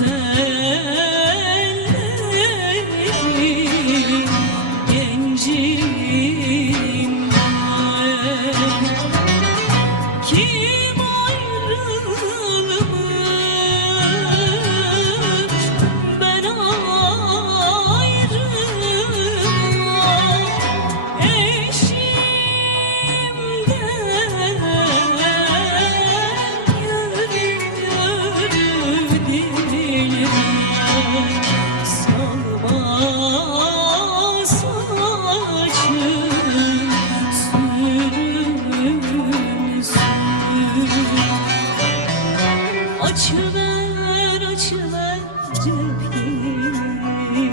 güzellerim, gencim ben. Kim ayrılmış, ben ayrılmam. Eşimden yürü dilim, salma saçım sürünsün. Açıver, açıver cepkeni,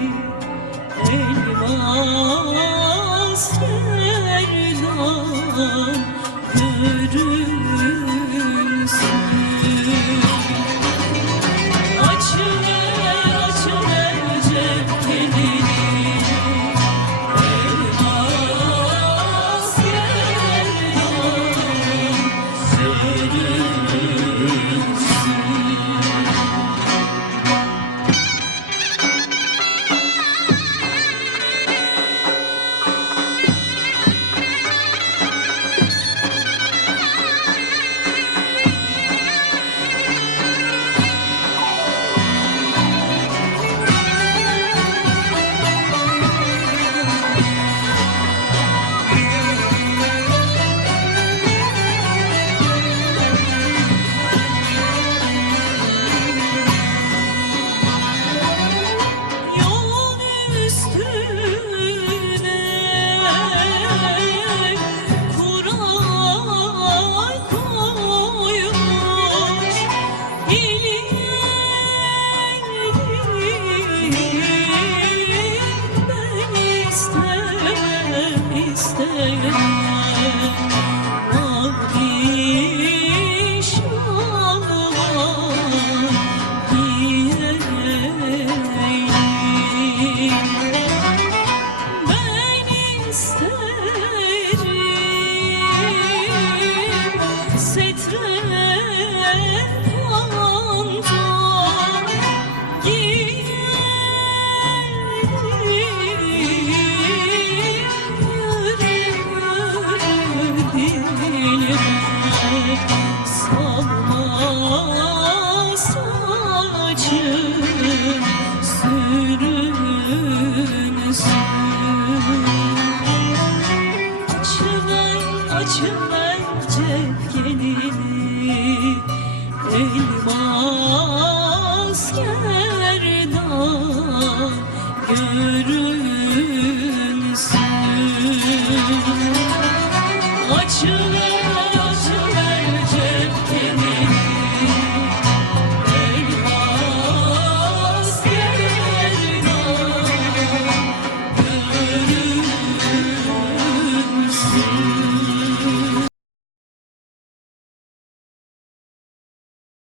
elmas yerdan görünsün. Açıver, açıver cepkeni, elmas yerdan görünsün. Yol üstüne kural koymuş, İlyerim ben istemem, istemem. Mavmiş olmam diyeyim. Ben isterim setren pantol giyerim, yürü dilim, salma saçım sürünsün. Açıver, açıver cepkenini, elmas yerdan görünsün. Açıver,